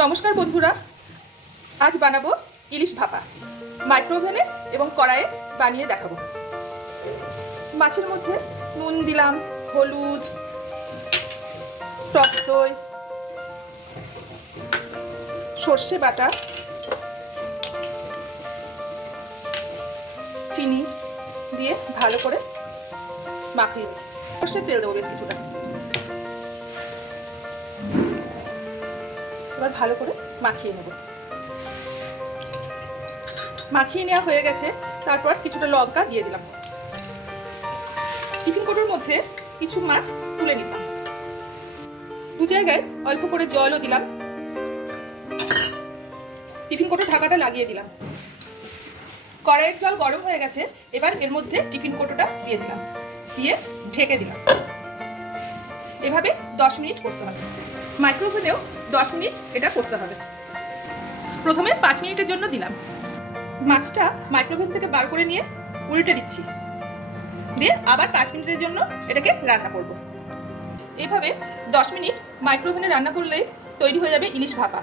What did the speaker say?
নমস্কার বন্ধুরা, আজ বানাবো ইলিশ ভাপা। মাইক্রোওভেনে এবং কড়াইয়ে বানিয়ে দেখাবো। মাছের মধ্যে নুন দিলাম, হলুদ, টক দই, সর্ষে বাটা, চিনি দিয়ে ভালো করে মাখিয়ে নেব। সর্ষের তেল দেবো বেশ কিছুটা। এবার ভালো করে মাখিয়ে নেব। মাখিয়ে নেওয়া হয়ে গেছে, তারপর কিছুটা লঙ্কা দিয়ে দিলাম। টিফিন কৌটোর মধ্যে কিছু মাছ তুলে নিলাম। দু জায়গায় অল্প করে জলও দিলাম। টিফিন কৌটোর ঢাকাটা লাগিয়ে দিলাম। কড়াইয়ের জল গরম হয়ে গেছে, এবার এর মধ্যে টিফিন কৌটোটা দিয়ে দিলাম, দিয়ে ঢেকে দিলাম। এভাবে 10 মিনিট করতে হবে। মাইক্রোওভেনেও 10 মিনিট এটা করতে হবে। প্রথমে 5 মিনিটের জন্য দিলাম। মাছটা মাইক্রোওভেন থেকে বার করে নিয়ে উল্টে দিচ্ছি, দিয়ে আবার 5 মিনিটের জন্য এটাকে রান্না করব। এভাবে 10 মিনিট মাইক্রোওভেনে রান্না করলেই তৈরি হয়ে যাবে ইলিশ ভাপা।